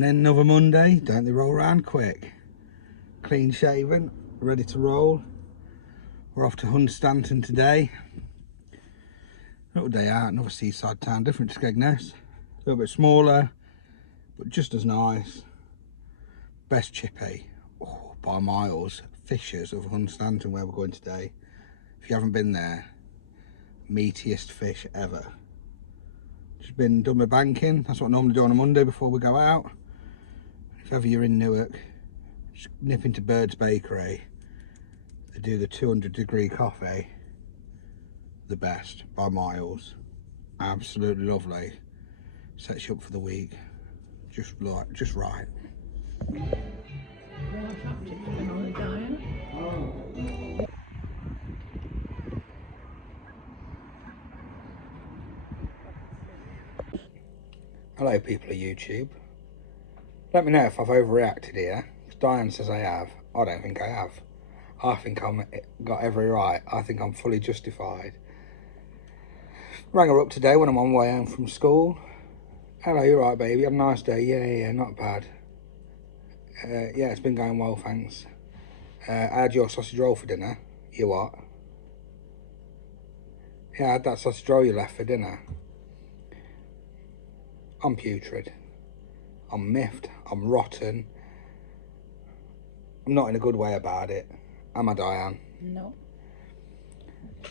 Morning, another Monday. Don't they roll around quick? Clean shaven, ready to roll. We're off to Hunstanton today. Little day out, another seaside town, different to Skegness. A little bit smaller, but just as nice. Best chippy, by miles. Fishers of Hunstanton, where we're going today. If you haven't been there, meatiest fish ever. Just been done my banking. That's what I normally do on a Monday before we go out. If ever you're in Newark, just nip into Bird's Bakery. They do the 200-degree coffee. The best by miles. Absolutely lovely. Sets you up for the week. Just right. Hello people of YouTube. Let me know if I've overreacted here. Diane says I have. I don't think I have. I think I've got every right. I think I'm fully justified. Rang her up today when I'm on my way home from school. Hello, you right, baby? Have a nice day. Yeah, not bad. Yeah, it's been going well, thanks. I had your sausage roll for dinner. You what? Yeah, I had that sausage roll you left for dinner. I'm putrid. I'm miffed. I'm rotten. I'm not in a good way about it. Am I, Diane? No.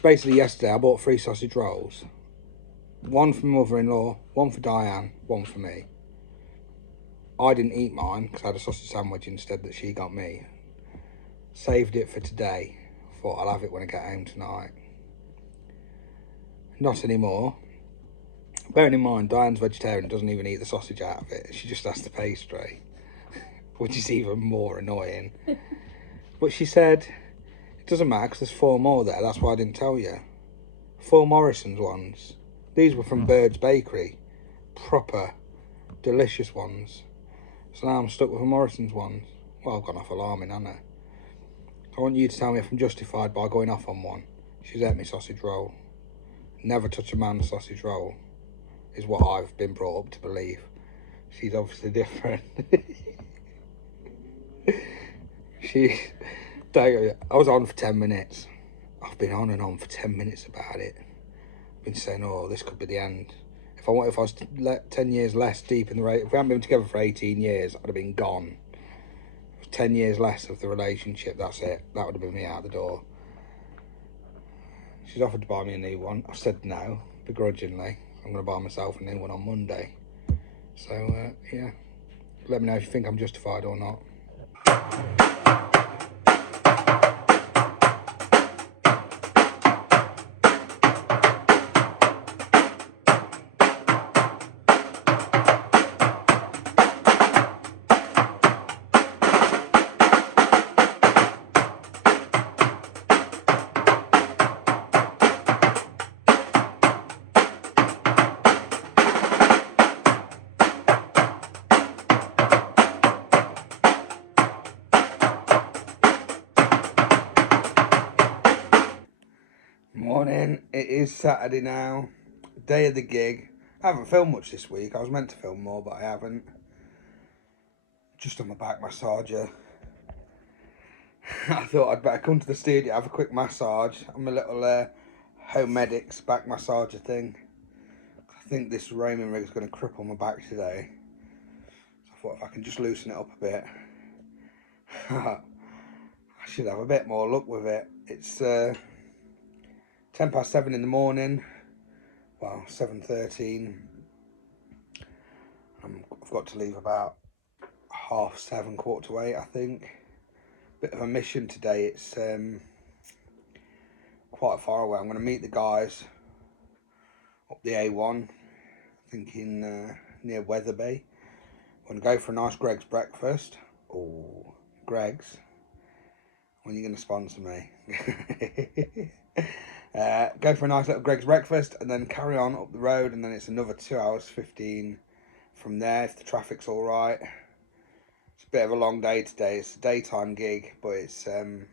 Basically, yesterday I bought 3 sausage rolls. One for my mother-in-law, one for Diane, one for me. I didn't eat mine because I had a sausage sandwich instead that she got me. Saved it for today. Thought I'll have it when I get home tonight. Not anymore. Bearing in mind, Diane's vegetarian, doesn't even eat the sausage out of it. She just has the pastry, which is even more annoying. But she said, it doesn't matter because there's 4 more there. That's why I didn't tell you. 4 Morrison's ones. These were from Bird's Bakery. Proper, delicious ones. So now I'm stuck with the Morrison's ones. Well, I've gone off alarming, haven't I? I want you to tell me if I'm justified by going off on one. She's ate me sausage roll. Never touch a man's sausage roll, is what I've been brought up to believe. She's obviously different. I was on for 10 minutes. I've been on and on for 10 minutes about it. I've been saying, oh, this could be the end. If I was 10 years less deep in the relationship, if we hadn't been together for 18 years, I'd have been gone. 10 years less of the relationship, that's it. That would have been me out the door. She's offered to buy me a new one. I've said no, begrudgingly. I'm going to buy myself a new one on Monday. So, yeah. Let me know if you think I'm justified or not. Morning, it is Saturday now, day of the gig. I haven't filmed much this week. I was meant to film more, but I haven't. Just on my back massager. I thought I'd better come to the studio, have a quick massage on my little Home Medics back massager thing. I think this roaming rig is going to cripple my back today. So I thought if I can just loosen it up a bit, I should have a bit more luck with it. It's 10 past 7 in the morning, well 7:13. I've got to leave about 7:30, 7:45, I think. Bit of a mission today. It's quite far away. I'm going to meet the guys up the A1, I think in near Wetherby. I'm going to go for a nice Greg's breakfast. Oh, Greg's, when are you going to sponsor me? Go for a nice little Greg's breakfast and then carry on up the road, and then it's another 2 hours 15 from there if the traffic's all right. It's a bit of a long day today. It's a daytime gig, but it's going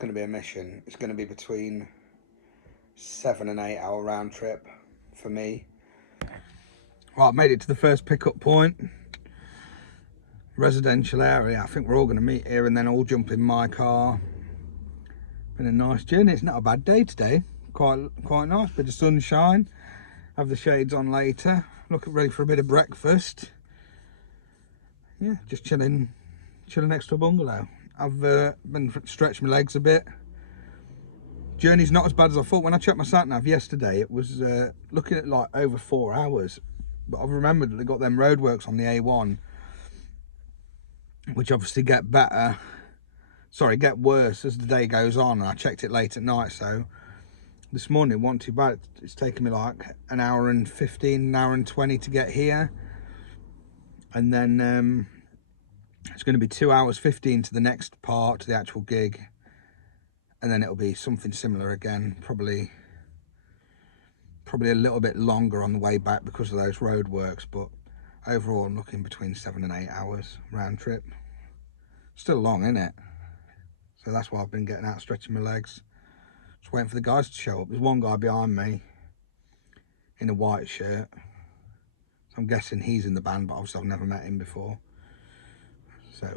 to be a mission. It's going to be between 7 and 8 hour round trip for me. Right, made it to the first pickup point. residential area. I think we're all going to meet here and then all jump in my car. Been a nice journey. It's not a bad day today. Quite nice. Bit of sunshine. Have the shades on later. Ready for a bit of breakfast. Yeah, just chilling next to a bungalow. I've been stretching my legs a bit. Journey's not as bad as I thought. When I checked my sat nav yesterday, it was looking at like over 4 hours. But I've remembered that they got them roadworks on the A1, which obviously get worse as the day goes on. And I checked it late at night, so this morning it wasn't too bad. It's taken me like an hour and 15, an hour and 20 to get here. And then it's going to be 2 hours 15 to the next part, to the actual gig. And then it'll be something similar again, probably a little bit longer on the way back because of those road works, but overall I'm looking between 7 and 8 hours round trip. Still long, isn't it? So that's why I've been getting out, stretching my legs, just waiting for the guys to show up. There's one guy behind me in a white shirt, so I'm guessing he's in the band, but obviously I've never met him before, so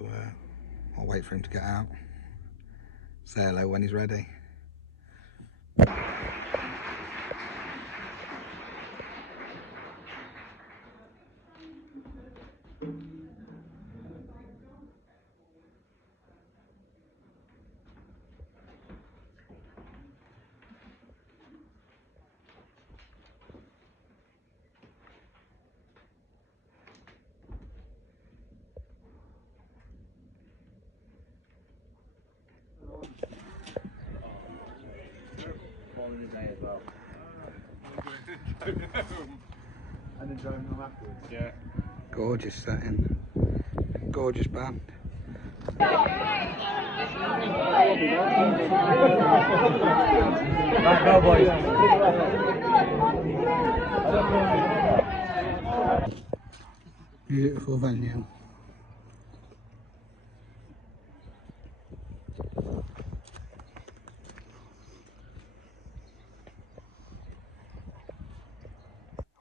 I'll wait for him to get out. Say hello when he's ready. Day as well. And then driving home afterwards. Yeah. Gorgeous setting, gorgeous band. Right, go boys. Beautiful venue.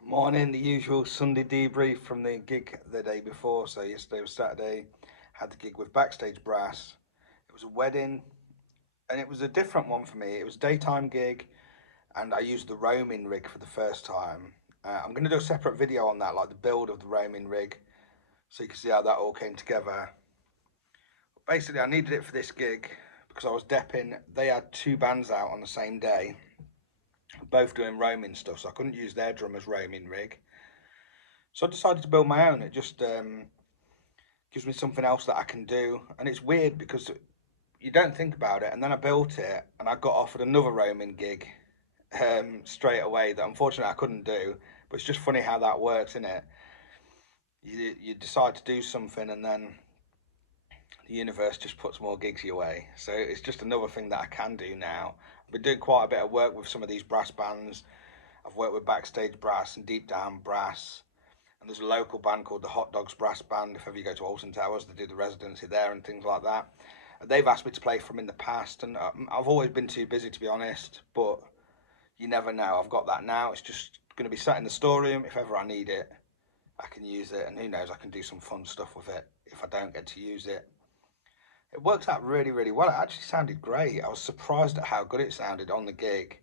Morning, the usual Sunday debrief from the gig the day before. So yesterday was Saturday, had the gig with Backstage Brass. It was a wedding, and it was a different one for me. It was a daytime gig, and I used the roaming rig for the first time. I'm going to do a separate video on that, like the build of the roaming rig, so you can see how that all came together. But basically, I needed it for this gig because I was depping. They had 2 bands out on the same day, both doing roaming stuff, so I couldn't use their drummer's roaming rig. So I decided to build my own. It just gives me something else that I can do. And it's weird because you don't think about it. And then I built it and I got offered another roaming gig straight away that unfortunately I couldn't do. But it's just funny how that works, isn't it? You decide to do something and then the universe just puts more gigs your way. So it's just another thing that I can do now. I've been doing quite a bit of work with some of these brass bands. I've worked with Backstage Brass and Deep Down Brass. And there's a local band called the Hot Dogs Brass Band. If ever you go to Alton Towers, they do the residency there and things like that. They've asked me to play for them in the past, and I've always been too busy, to be honest. But you never know. I've got that now. It's just going to be sat in the storeroom. If ever I need it, I can use it. And who knows, I can do some fun stuff with it if I don't get to use it. It worked out really, really well. It actually sounded great. I was surprised at how good it sounded on the gig.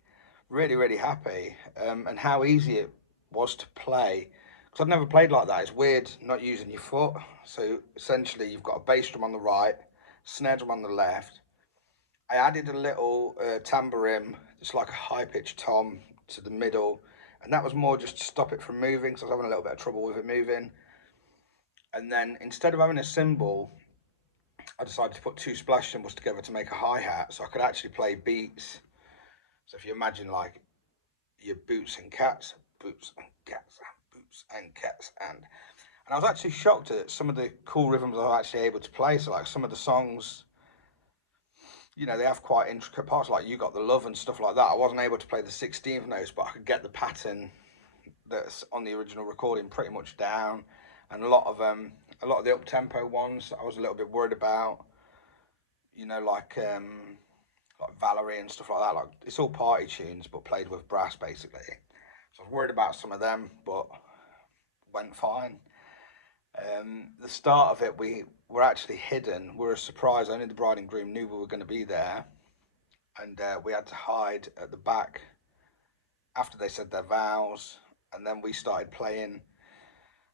Really, really happy. And how easy it was to play. Because I've never played like that. It's weird not using your foot. So essentially you've got a bass drum on the right, snare drum on the left. I added a little tambourine, just like a high-pitched tom, to the middle. And that was more just to stop it from moving, because I was having a little bit of trouble with it moving. And then instead of having a cymbal, I decided to put 2 splash cymbals together to make a hi-hat, so I could actually play beats. So if you imagine like your boots and cats, boots and cats, boots and cats, and I was actually shocked at some of the cool rhythms I was actually able to play. So like some of the songs, you know, they have quite intricate parts, like You Got the Love and stuff like that. I wasn't able to play the 16th notes, but I could get the pattern that's on the original recording pretty much down. And a lot of the up-tempo ones I was a little bit worried about, you know, like Valerie and stuff like that. Like, it's all party tunes but played with brass basically. So I was worried about some of them, but went fine. The start of it, we were actually hidden. We were a surprise. Only the bride and groom knew we were going to be there, and we had to hide at the back after they said their vows, and then we started playing.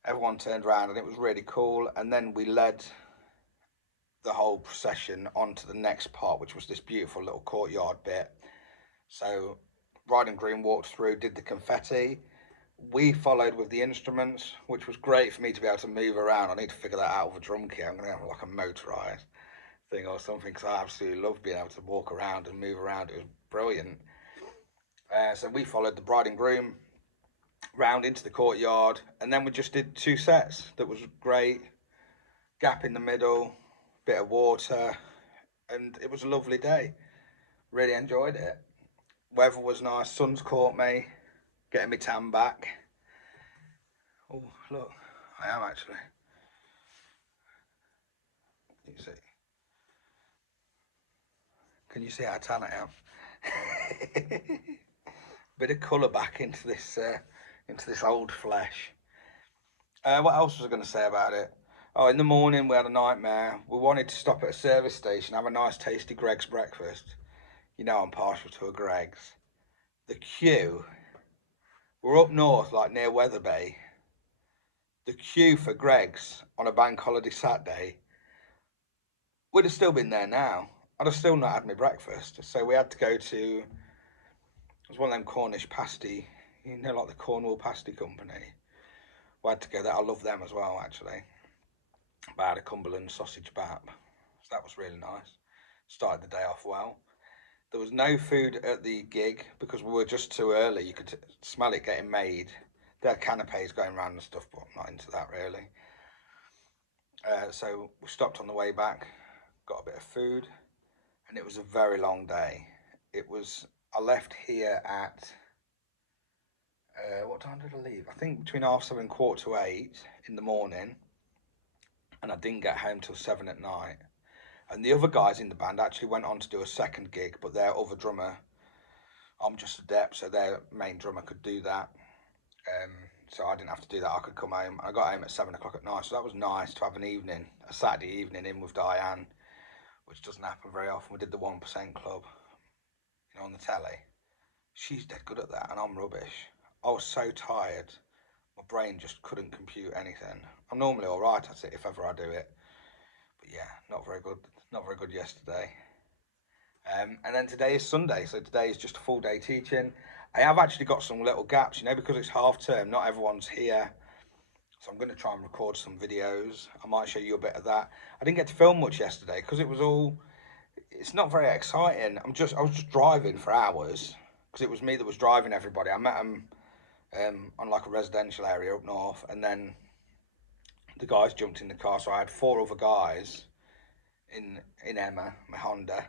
Everyone turned around, and it was really cool. And then we led the whole procession onto the next part, which was this beautiful little courtyard bit. So bride and groom walked through, did the confetti. We followed with the instruments, which was great for me to be able to move around. I need to figure that out with a drum kit. I'm going to have like a motorised thing or something, because I absolutely love being able to walk around and move around. It was brilliant. So we followed the bride and groom round into the courtyard, and then we just did 2 sets. That was great. Gap in the middle, bit of water, and it was a lovely day. Really enjoyed it. Weather was nice. Sun's caught me, getting me tan back. Oh, look, I am actually. You see? Can you see how tan I am? Bit of colour back into this old flesh. What else was I going to say about it? Oh, in the morning we had a nightmare. We wanted to stop at a service station, have a nice tasty Greggs breakfast. You know I'm partial to a Greggs. The queue, we're up north, like near Weatherby. The queue for Greggs on a bank holiday Saturday, we'd have still been there now. I'd have still not had my breakfast. So we had to go to, it was one of them Cornish pasty, you know, like the Cornwall Pasty Company. We had to go there. I love them as well, actually. But I had a Cumberland sausage bap, so that was really nice. Started the day off well. There was no food at the gig because we were just too early. You could smell it getting made. There are canapes going around and stuff, but I'm not into that really. So we stopped on the way back, got a bit of food, and it was a very long day. I left here at, what time did I leave? I think between 7:30 and 7:45 in the morning, and I didn't get home till 7 at night. And the other guys in the band actually went on to do a second gig, but their other drummer, I'm just a dep, so their main drummer could do that. So I didn't have to do that. I could come home. I got home at 7 o'clock at night, so that was nice to have a Saturday evening in with Diane, which doesn't happen very often. We did the 1% Club, you know, on the telly. She's dead good at that, and I'm rubbish. I was so tired, my brain just couldn't compute anything. I'm normally all right at it if ever I do it, but yeah, not very good. Not very good yesterday. And then today is Sunday, so today is just a full day teaching. I have actually got some little gaps, you know, because it's half term, not everyone's here. So I'm going to try and record some videos. I might show you a bit of that. I didn't get to film much yesterday because it's not very exciting. I was just driving for hours because it was me that was driving everybody. I met them on like a residential area up north, and then the guys jumped in the car, so I had 4 other guys in Emma, my Honda.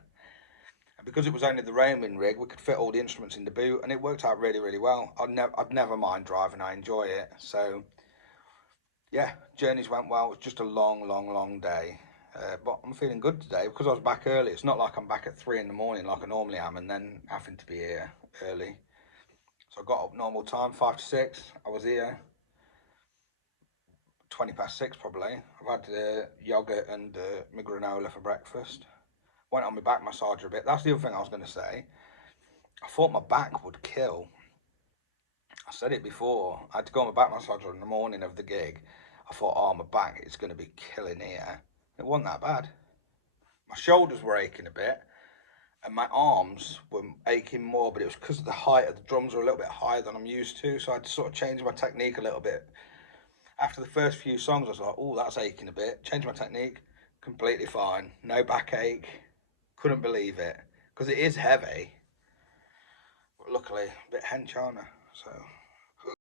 And because it was only the roaming rig, we could fit all the instruments in the boot, and it worked out really, really well. I'd never mind driving. I enjoy it. So yeah, journeys went well. It was just a long day. But I'm feeling good today because I was back early. It's not like I'm back at 3 in the morning like I normally am, and then having to be here early. So I got up normal time, 5 to 6. I was here 20 past 6 probably. I've had yogurt and my granola for breakfast. Went on my back massager a bit. That's the other thing I was going to say. I thought my back would kill. I said it before. I had to go on my back massager in the morning of the gig. I thought, oh, my back is going to be killing here. It wasn't that bad. My shoulders were aching a bit, and my arms were aching more, but it was because of the height of the drums were a little bit higher than I'm used to, so I had to sort of change my technique a little bit. After the first few songs, I was like, oh, that's aching a bit. Changed my technique, completely fine. No backache. Couldn't believe it, because it is heavy. But luckily, a bit hench, aren't I? So